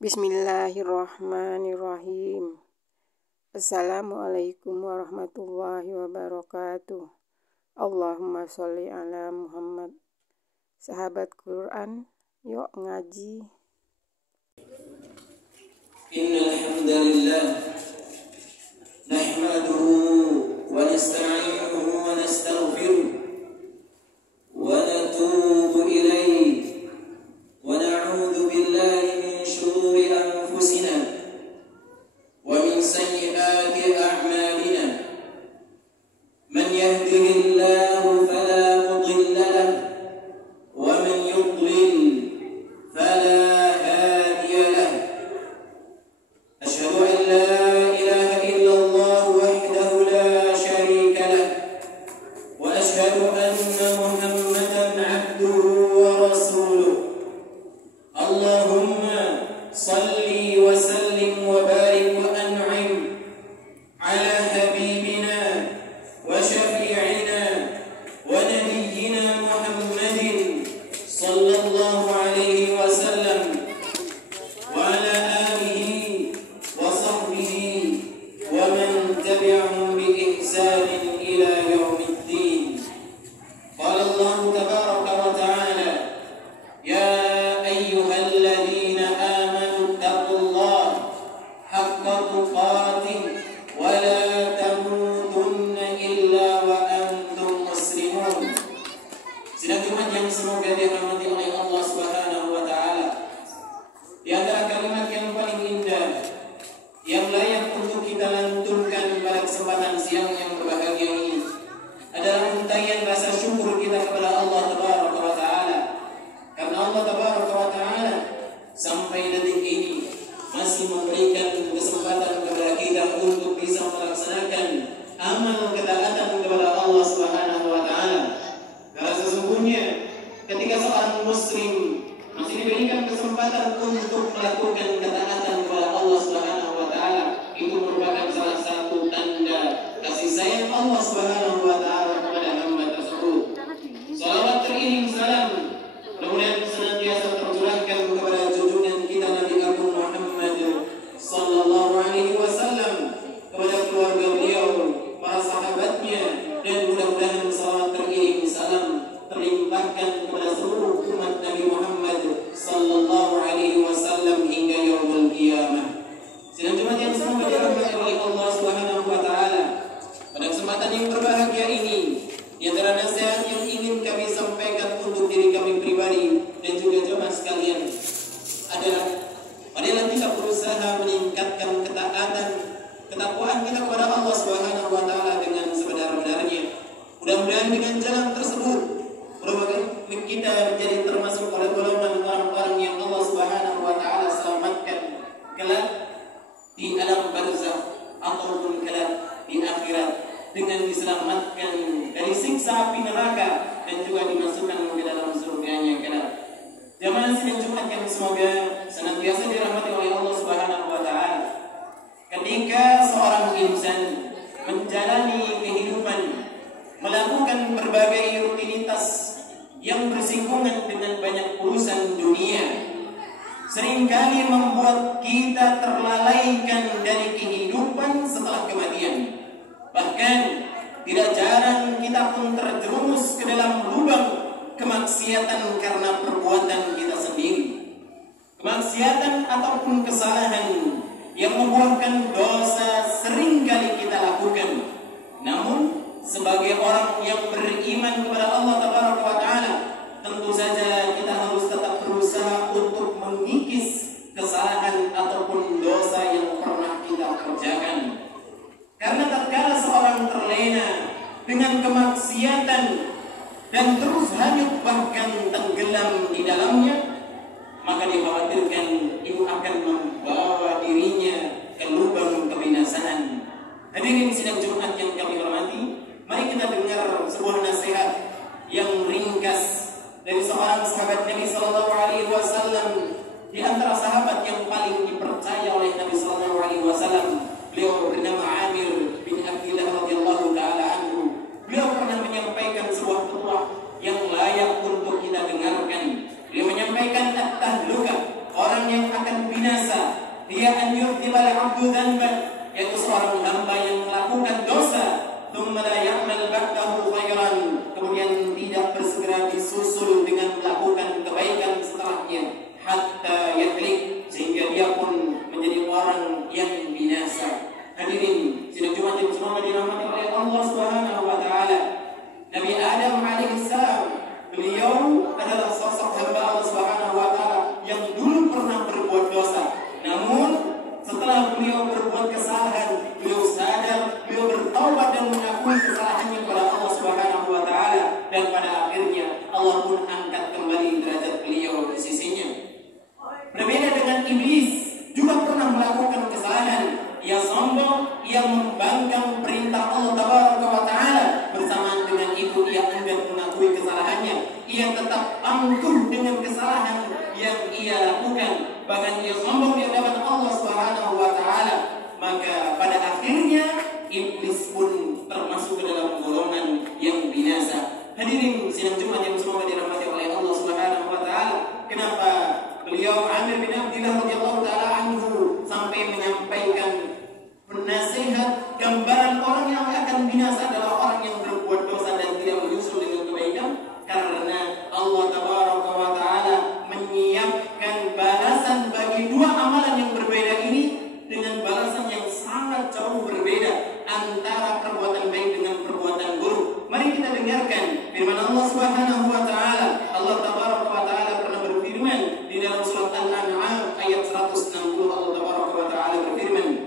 Bismillahirrahmanirrahim. Assalamualaikum warahmatullahi wabarakatuh. Allahumma sholli ala Muhammad. Sahabat Quran, yuk ngaji. Innal hamdalillah nahmaduhu wa nasta'inuhu wa nastaghfiruh wa natubu ilayhi wa na'udzu billahi min shururi anfusina wa min sayyiati a'malina. Man yahdihillahu fala mudilla lahu wa man yudlil fala hadiya lahu. Asyhadu an la ilaha illallah wahdahu la syarika lah wa asyhadu anna Muhammadan 'abduhu wa rasuluh. Allahumma salli wa sallim wa barik wa an'im ala habibina wa syafi'ina wa nabiyyina Muhammadin sallallahu alaihi wasallam wa ala alihi wa sahbihi wa man tabi'ahum bi ihsanin ila yaumiddin. Qala Allah tabaraka wa ta'ala, ya ayyuhalladzina amanu taqullaha haqqa tuqatih wa la tamutunna illa wa antum muslimun. Sidang Jumat yang semoga dirahmati oleh Allah Subhanahu wa taala. Di antara kalimat yang paling indah yang layak untuk kita lantunkan pada kesempatan siang yang berbahagia ini adalah untayan rasa syukur kita kepada Allah Tabaraka wa taala. Karena Allah Tabaraka wa taala sampai detik ini masih memberikan kesempatan kepada kita untuk bisa melaksanakan amal ketaatan kepada Allah Subhanahu wa taala. Karena sesungguhnya ketika seorang muslim masih diberikan kesempatan untuk melakukan ketaatan kepada Allah Subhanahu wa taala, itu merupakan salah satu tanda kasih sayang Allah Subhanahu wa taala kepada hamba tersebut. Salawat teriring salam mudah-mudahan senantiasa tercurahkan kepada junjungan kita Nabi Agung Muhammad sallallahu alaihi wasallam, kepada keluarga beliau, para sahabatnya, dan mudah-mudahan salawat teriring salam terlimpahkan kepada seluruh umat Nabi Muhammad sallallahu alaihi wasallam hingga yaumul qiyamah. Sidang Jumat yang semoga dirahmati oleh Allah Subhanahu wa taala. Pada kesempatan yang berbahagia ini, di antara nasihat yang ingin kami sampaikan untuk diri kami pribadi dan juga jemaah sekalian adalah marilah kita berusaha meningkatkan ketakwaan kita kepada Allah Subhanahu wa taala dengan sebenar-benarnya. Mudah-mudahan dengan jalan tersebut merupakan kita menjadi termasuk oleh golongan orang-orang yang Allah Subhanahu wa taala selamatkan kelak di alam barzakh ataupun kelak di akhirat dengan diselamatkan dari siksa api neraka dan juga dimasukkan ke dalam surganya kelak. Jamaah sidang Jumat yang semoga senantiasa dirahmati oleh Allah Subhanahu wa taala. Ketika seorang insan menjalani kehidupan, melakukan berbagai rutinitas yang bersinggungan dengan banyak urusan dunia, seringkali membuat kita terlalaikan dari kehidupan setelah kematian. Bahkan tidak jarang kita pun terjerumus ke dalam lubang kemaksiatan karena perbuatan kita sendiri. Kemaksiatan ataupun kesalahan yang membuahkan dosa seringkali kita lakukan. Namun sebagai orang yang beriman kepada Allah Tabaraka wa taala, tentu saja kita harus tetap berusaha untuk mengikis kesalahan ataupun dosa yang pernah kita kerjakan. Karena tatkala seorang terlena dengan kemaksiatan dan terus hanyut bahkan tenggelam di dalamnya, maka dikhawatirkan itu akan membawa dirinya ke lubang kebinasaan. Hadirin sidang Jumat yang kami hormati, mari kita dengar sebuah nasihat yang ringkas dari seorang sahabat Nabi sallallahu alaihi wasallam, di antara sahabat yang paling dipercaya oleh Nabi sallallahu alaihi wasallam. Beliau bernama Amir bin Abdillah radhiyallahu taala anhu. Beliau pernah menyampaikan sebuah petuah yang layak untuk kita dengarkan. Beliau menyampaikan at-tahluka, orang yang akan binasa hiya an yudhibal 'abdu dhanban, yaitu seorang hamba yang melakukan dosa, thumma la ya'mal ba'dahu khairan, kemudian tidak bersegera disusul dengan melakukan kebaikan setelahnya, hatta yahlik, sehingga dia pun menjadi orang yang binasa. Hadirin sidang Jumat yang semoga dirahmati oleh Allah Subhanahu wa taala. Nabi Adam alaihissalam, beliau adalah sosok hamba Allah Subhanahu wa taala yang dulu pernah berbuat dosa. Namun setelah beliau berbuat kesalahan, beliau sadar, beliau bertaubat dan mengakui kesalahannya kepada Allah Subhanahu wa taala, dan pada akhirnya Allah pun angkat kembali derajat beliau di sisinya. Berbeda dengan iblis, juga pernah melakukan kesalahan. Ia sombong, ia membangkang perintah Allah Tabaraka wa taala. Bersamaan dengan itu ia enggan mengakui kesalahannya. Ia tetap angkuh dengan kesalahan yang ia lakukan. Bahkan ia sombong di hadapan Allah Subhanahu wa taala. Maka pada akhirnya iblis pun termasuk ke dalam golongan yang binasa. Hadirin sidang Jumat yang semoga dirahmati oleh Allah Subhanahu wa taala. Kenapa beliau Amir bin Abdillah radhiyallahu taala anhu sampai menyampaikan nasihat, gambaran orang yang akan binasa adalah orang yang berbuat dosa dan tidak menyusul dengan kebaikan? Karena Allah Tabaraka wa taala menyiapkan balasan bagi dua amalan yang berbeda ini dengan balasan yang sangat jauh berbeda antara perbuatan baik dengan perbuatan buruk. Mari kita dengarkan firman Allah Subhanahu wa taala. Allah Tabaraka wa taala pernah berfirman di dalam surat Al-An'am ayat 160. Allah Tabaraka wa taala berfirman,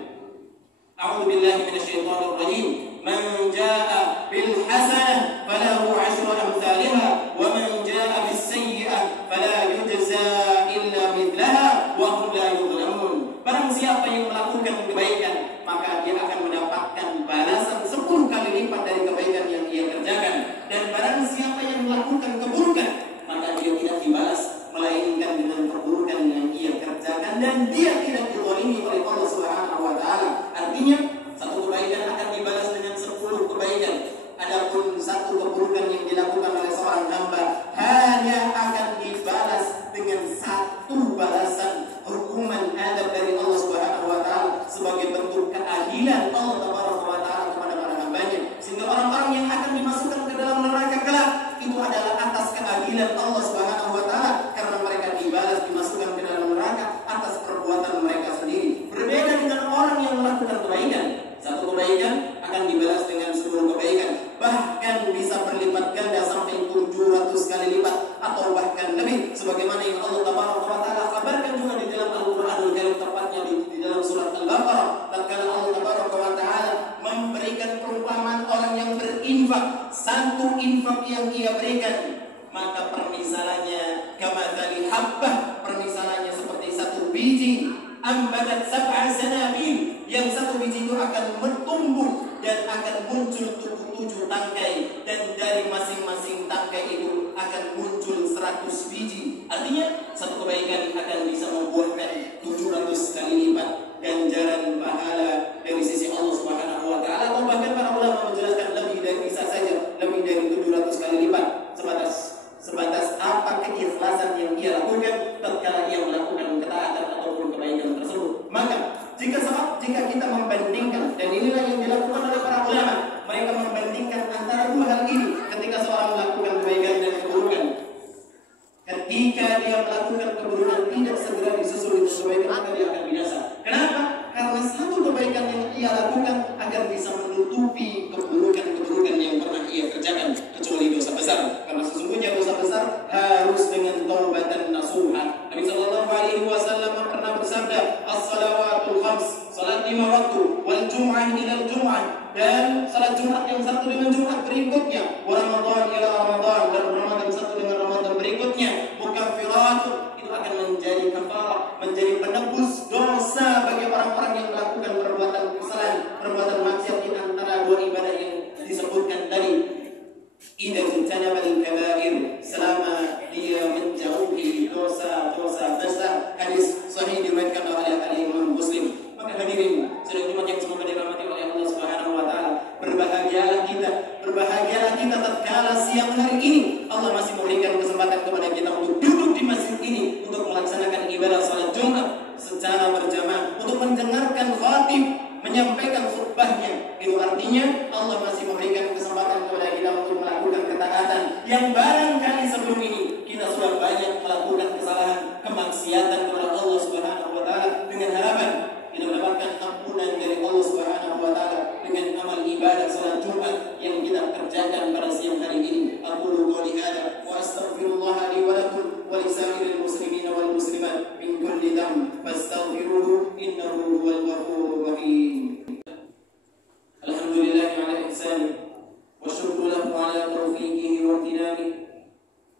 A'udzu billahi minasyaitonir rajim. Man jaa'a bil hasanah falahu 'ashru amsalha wa man jaa'a bis sayyi'ah fala yujza illa mithlaha wa hum la yuzlamun. Barang siapa yang melakukan kebaikan, maka dia akan mendapatkan balasan 10 kali lipat dari kebaikan yang ia kerjakan. Dan barang siapa yang melakukan keburukan, maka dia tidak dibalas melainkan dengan keburukan yang ia kerjakan, dan dia tidak dizalimi oleh Allah Subhanahu wa taala. Artinya, satu kebaikan akan dibalas dengan 10 kebaikan. Adapun satu keburukan yang dilakukan oleh seorang hamba hanya akan dibalas dengan satu balasan hukuman adab dari Allah Subhanahu wa taala sebagai bentuk keadilan Allah Tabaraka wa taala kepada para hambanya. Sehingga orang-orang yang akan dimasukkan ke dalam neraka kelak itu adalah atas keadilan Allah Subhanahu wa taala, karena mereka dibalas dimasukkan ke dalam neraka atas perbuatan mereka sendiri. Berbeda dengan orang yang melakukan kebaikan. Satu kebaikan akan dibalas dengan 10 kebaikan, bahkan bisa berlipat ganda sampai 700 kali lipat atau bahkan lebih, sebagaimana yang Allah Tabaraka wa taala kabarkan juga di dalam Al-Qur'anul Karim, tepatnya di dalam surat Al-Baqarah. Tatkala Allah Tabaraka wa taala memberikan perumpamaan orang yang berinfak, satu infak yang ia berikan, maka permisalannya kamatsali habbah, permisalannya seperti satu biji ambatat sab'a sanabil, yang satu biji itu akan bertumbuh dan akan muncul 7 tangkai, dan dari masing-masing tangkai itu akan muncul 100 biji. Artinya satu kebaikan akan bisa membuahkan 700 kali lipat ganjaran pahala dari sisi Allah Subhanahu wa taala, atau bahkan para ulama menjelaskan lebih dari, bisa saja lebih dari 700 kali lipat, sebatas apa keikhlasan yang ia lakukan tatkala ia melakukan ketaatan ataupun kebaikan tersebut. Maka jika kita membandingkan, dan inilah yang dilakukan oleh para ulama, mereka membandingkan antara dua hal ini ketika seorang melakukan kebaikan dan keburukan. Ketika dia melakukan keburukan tidak segera disusul dengan kebaikan, maka dia akan binasa. Kenapa? Karena satu kebaikan yang ia lakukan agar bisa menutupi keburukan-keburukan yang pernah ia kerjakan, kecuali dosa besar. Karena sesungguhnya dosa besar harus dengan taubatan nasuha. Nabi sallallahu alaihi wasallam pernah bersabda, as-salawatul khams, salat 5 waktu, wal jum'ah ila jum'ah, dan salat Jumat yang satu dengan Jumat berikutnya, wa Ramadan ila Ramadan, dan Ramadan satu dengan Ramadan berikutnya, mukaffirat, itu akan menjadi kafarah, menjadi penebus dosa bagi orang-orang yang melakukan perbuatan kesalahan, perbuatan maksiat di antara dua ibadah yang disebutkan tadi. Idza tanaba al-kaba'ir, selama dia menjauhi dosa-dosa besar. Hadis sahih diriwayatkan oleh Imam Muslim. Maka hadirin sidang Jumat yang semoga dirahmati oleh Allah Subhanahu wa taala, berbahagialah kita tatkala siang hari ini Allah masih memberikan kesempatan kepada kita untuk duduk di masjid ini untuk melaksanakan ibadah salat Jumat secara berjamaah, untuk mendengarkan khatib menyampaikan khutbahnya. Itu artinya Allah masih memberikan kesempatan kepada kita untuk melakukan ketaatan yang barangkali sebelum ini kita sudah banyak melakukan kesalahan, kemaksiatan kepada Allah Subhanahu wa taala, dengan harapan kita mendapatkan ampunan dari Allah Subhanahu wa taala dengan amal ibadah salat Jumat yang kita kerjakan pada siang hari ini. Aqulu qouli hadza wa astaghfirullah li wa lakum wa lisairil muslimin wal muslimat min kulli dhanb fastaghfiruhu innahu huwal ghafurur rahim. Alhamdulillah ala ihsanihi wa syukru lahu ala tawfiqihi wa imtinanihi.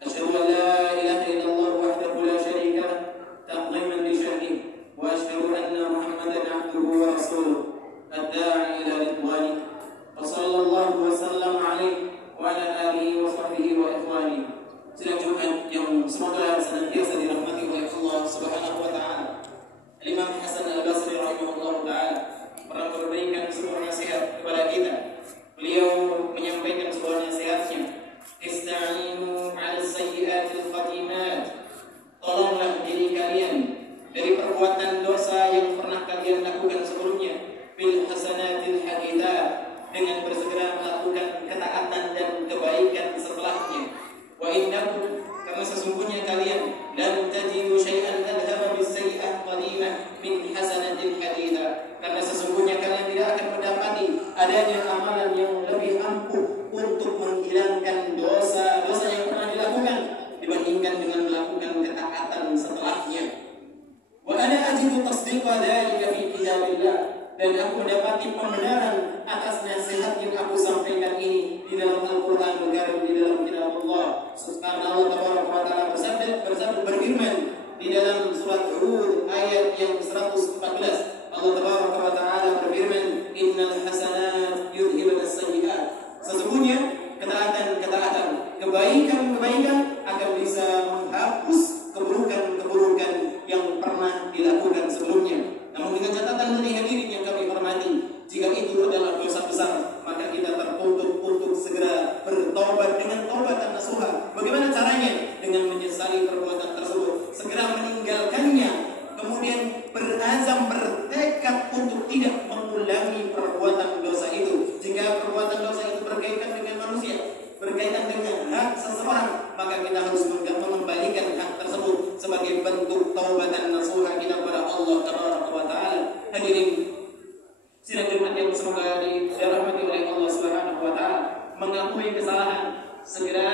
Asyhadu an la ilaha illallah wahdahu la syarika lah ta'ziman li sya'nihi wa asyhadu anna Muhammadan 'abduhu wa rasuluh ad-da'i ila ridwanihi wa sallallahu wa sallam alaihi wa ala alihi wa sahbihi wa ikhwanihi. Sidang Jumat yang semoga senantiasa dirahmati oleh Allah Subhanahu wa taala. Imam Hasan Al-Basri rahimahullah taala pernah memberikan sebuah nasihat kepada kita. Beliau menyampaikan sebuah nasihatnya, ista'inu 'ala sayyi'atil khatimat. Tolonglah diri kalian dari perbuatan dosa yang pernah kalian lakukan sebelumnya, bil hasanatil hadithat, dengan bersegera melakukan ketaatan dan kebaikan setelahnya. Wa innakum, karena sesungguhnya kalian lan tajidu syai'an adhaba bis sayyi'ah qadimah min hasanatil hadithat, karena sesungguhnya kalian tidak akan mendapati adanya amalan yang lebih ampuh untuk menghilangkan dosa-dosa yang pernah dilakukan dibandingkan dengan melakukan ketaatan setelahnya. Wa ana ajidu tasdiqa dzalika fi kitabillah, dan aku mendapati pembenaran atas nasihat yang aku sampaikan ini di dalam Al-Qur'anul Karim, di dalam kitab Allah. Karena Allah Tabaraka wa taala bersabda berfirman di dalam surat Hud ayat yang 114. Allah Tabaraka wa taala berfirman, innal hasanat yudhibun as-sayyi'at. Sesungguhnya ketaatan-ketaatan, kebaikan-kebaikan akan bisa menghapus keburukan-keburukan yang pernah dilakukan sebelumnya. Namun dengan catatan dari hadirin yang kami hormati, jika itu adalah dosa besar, maka kita tertuntut untuk segera bertobat dengan taubatan nasuha. Bagaimana caranya? Dengan menyesali perbuatan tersebut, segera meninggalkannya, kemudian berazam, bertekad untuk tidak mengulangi perbuatan dosa itu. Jika perbuatan dosa itu berkaitan dengan manusia, berkaitan dengan hak seseorang, maka kita harus mengembalikan hak tersebut sebagai bentuk taubatan nasuha kita kepada Allah Tabaraka wa taala. Hadirin sidang Jumat yang semoga dirahmati oleh Allah Subhanahu wa taala, mengakui kesalahan, segera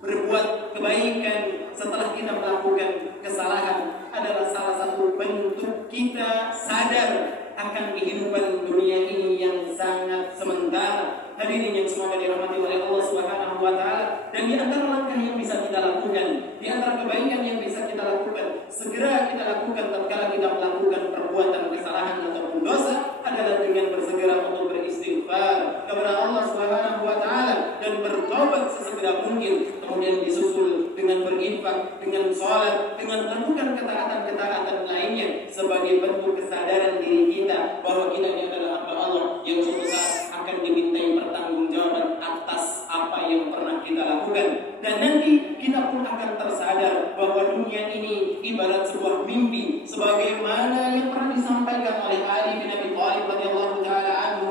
berbuat kebaikan setelah kita melakukan kesalahan adalah salah satu bentuk kita sadar akan kehidupan dunia ini yang sangat sementara. Hadirin yang semoga dirahmati oleh Allah Subhanahu wa taala, dan di antara langkah yang bisa kita lakukan, di antara kebaikan yang bisa kita lakukan, segera kita lakukan tatkala kita melakukan perbuatan kesalahan ataupun dosa adalah dengan bersegera untuk beristighfar kepada Allah Subhanahu wa taala dan bertobat sesegera mungkin, kemudian disusul dengan berinfak, dengan salat, dengan melakukan ketaatan-ketaatan lainnya sebagai bentuk kesadaran diri kita bahwa kita ini adalah hamba Allah yang suatu saat akan dimintai pertanggungjawaban atas apa yang pernah kita lakukan. Dan nanti kita pun akan tersadar bahwa dunia ini ibarat sebuah mimpi, sebagaimana yang pernah disampaikan oleh Ali bin Abi Thalib radhiyallahu taala anhu,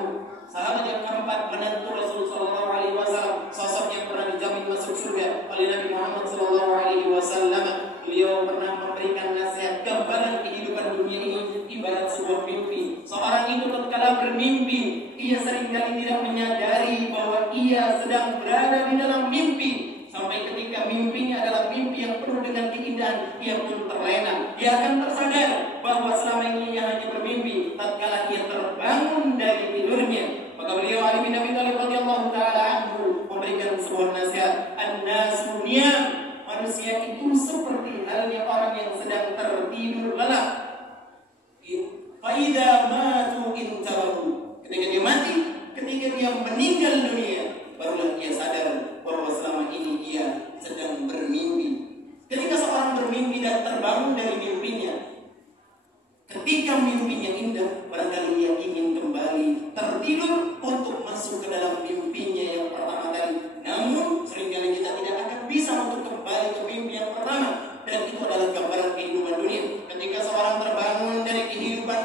sahabat yang keempat menantu Rasul sallallahu alaihi wasallam, sosok yang pernah dijamin masuk surga oleh Nabi Muhammad sallallahu alaihi wasallam. Beliau pernah memberikan nasihat, gambaran kehidupan dunia ini ibarat sebuah mimpi. Seorang itu tatkala bermimpi, ia seringkali tidak menyadari bahwa ia sedang berada di dalam mimpi, sampai ketika mimpinya adalah mimpi yang penuh dengan keindahan, ia pun terlena. Dia akan tersadar bahwa selama ini ia hanya bermimpi tatkala ia terbangun dari tidurnya. Maka beliau Ali bin Abi Thalib radhiyallahu taala anhu memberikan sebuah nasihat, an-nasu niyam, manusia itu seperti halnya orang yang sedang tertidur lelap. Faida matu intahu, ketika dia mati, ketika dia meninggal dunia, barulah dia sadar bahwa selama ini ia sedang bermimpi. Ketika seorang bermimpi dan terbangun dari mimpinya, ketika mimpinya indah, barangkali ia ingin kembali tertidur untuk masuk ke dalam mimpinya yang pertama tadi. Namun seringkali kita tidak akan bisa untuk kembali ke mimpi yang pertama, dan itu adalah gambaran kehidupan dunia. Ketika seorang terbangun dari kehidupan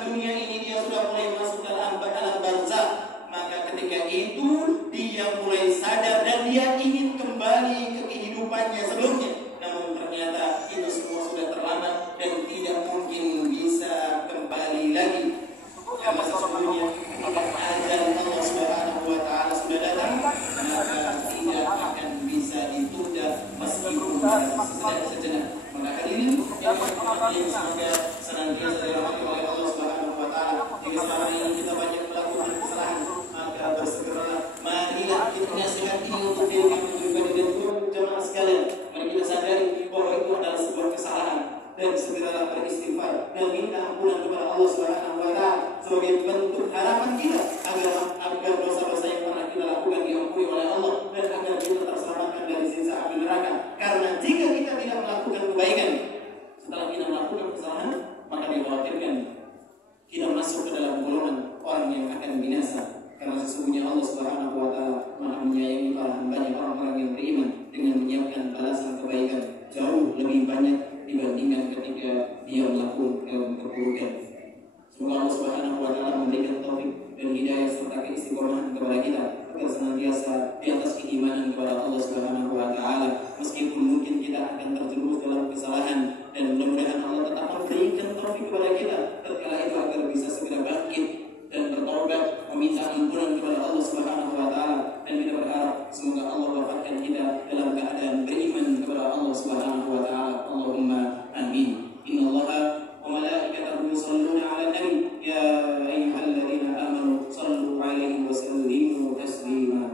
sekali lagi, karena sesungguhnya ajal Allah Subhanahu wa taala sudah datang, maka tidak akan bisa ditunda meskipun sejenak. Maka hadirin yang semoga senantiasa dirahmati oleh Allah Subhanahu wa taala. Jika selama ini kita banyak melakukan kesalahan, maka bersegeralah marilah kita nasihat ini untuk diri kami pribadi dan jemaah sekalian. Mari kita sadari bahwa itu adalah sebuah kesalahan dan segeralah beristighfar dan minta ampunan kepada Allah Subhanahu wa taala sebagai bentuk harapan kita agar dosa-dosa yang pernah kita lakukan diampuni oleh Allah dan agar kita terselamatkan dari siksa api neraka. Karena jika kita tidak melakukan kebaikan setelah kita melakukan kesalahan, maka dikhawatirkan kita masuk ke dalam golongan orang yang akan binasa. Karena sesungguhnya Allah Subhanahu wa taala Maha menyayangi para hambanya orang-orang yang beriman dengan menyiapkan balasan kebaikan jauh lebih banyak dibandingkan ketika dia melakukan keburukan. Semoga Allah Subhanahu wa taala memberikan taufik dan hidayah serta keistiqomahan kepada kita agar senantiasa di atas keimanan kepada Allah Subhanahu wa taala meskipun mungkin kita akan terjerumus dalam kesalahan, dan mudah-mudahan Allah tetap memberikan taufik kepada kita tatkala itu agar bisa segera bangkit dan bertaubat meminta ampunan kepada Allah Subhanahu wa taala, dan kita berharap semoga Allah wafatkan kita dalam keadaan beriman kepada Allah Subhanahu wa taala. Allahumma amin. Innallaha وملائكته يصلون على النبي يا أيها الذين آمنوا صلوا عليه وسلموا تسليما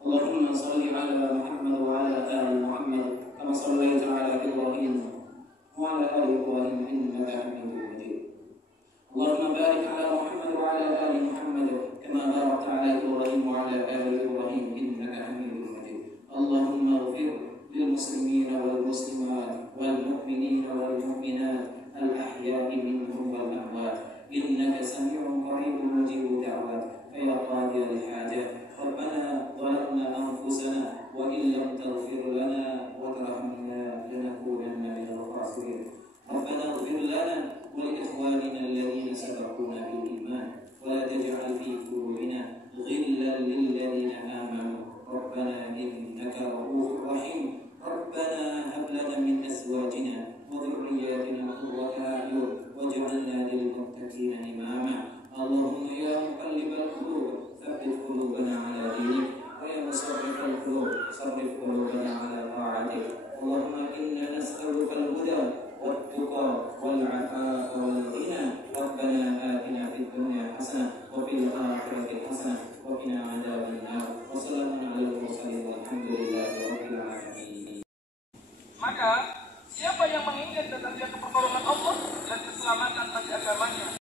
اللهم صل على محمد وعلى آل محمد كما صليت على إبراهيم وعلى آل إبراهيم إنك حميد مجيد اللهم بارك على محمد وعلى آل محمد كما باركت على إبراهيم وعلى آل إبراهيم إنك حميد مجيد اللهم اغفر للمسلمين والمسلمات والمؤمنين والمؤمنات الأحياء منهم والأموات إنك سميع قريب مجيب الدعوات فيا قاضي الحاجات ربنا ظلمنا أنفسنا وإن لم تغفر لنا وترحمنا لنكونن من الخاسرين ربنا اغفر لنا ولإخواننا الذين سبقونا بالإيمان ولا تجعل في قلوبنا غلا للذين آمنوا ربنا إنك رؤوف رحيم ربنا هب لنا من أزواجنا وذرياتنا قرة أعين واجعلنا للمتقين إماما اللهم يا مقلب القلوب ثبت قلوبنا على دينك ويا مصرف القلوب صرف قلوبنا على طاعتك اللهم إنا نسألك الهدى والتقى والعفاف والغنى ربنا آتنا في الدنيا حسنة وفي الآخرة حسنة وقنا عذاب النار وسلام على المرسلين والحمد لله رب العالمين. Maka siapa yang menginginkan datangnya kepertolongan Allah dan keselamatan bagi agamanya